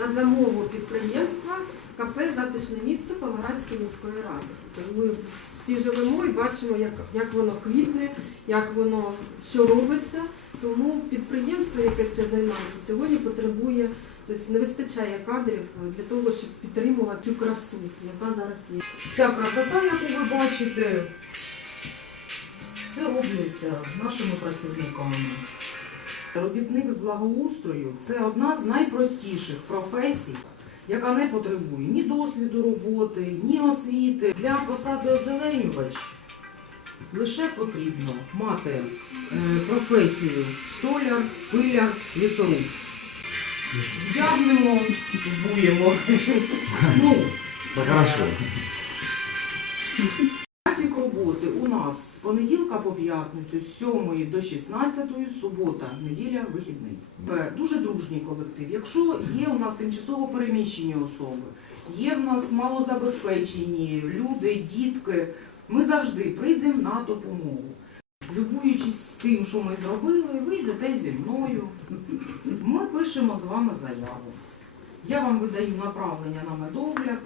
на замову підприємства КП Затишне місце Павлоградської міської ради. Тобто Ми всі живемо і бачимо, як, воно квітне, як воно що робиться. Тому підприємство, яке це займається, сьогодні потребує, тобто не вистачає кадрів для того, щоб підтримувати цю красу, яка зараз є. Ця красота, яку ви бачите, це робиться нашими працівниками. Робітник з благоустрою це одна з найпростіших професій, яка не потребує ні досвіду роботи, ні освіти. Для посади озеленювач лише потрібно мати е, професію столяр, пиляр, лісоруб. Вдягнемо, буємо. Ну, хорошо. Графік роботи у нас з понеділка по п'ятницю, з 7 до 16, субота, неділя, вихідний. Е, Дуже дружній колектив. Якщо є у нас тимчасово переміщені особи, є в нас малозабезпечені люди, дітки, ми завжди прийдемо на допомогу. Любуючись тим, що ми зробили, ви йдете зі мною. Ми пишемо з вами заяву. Я вам видаю направлення на медогляд.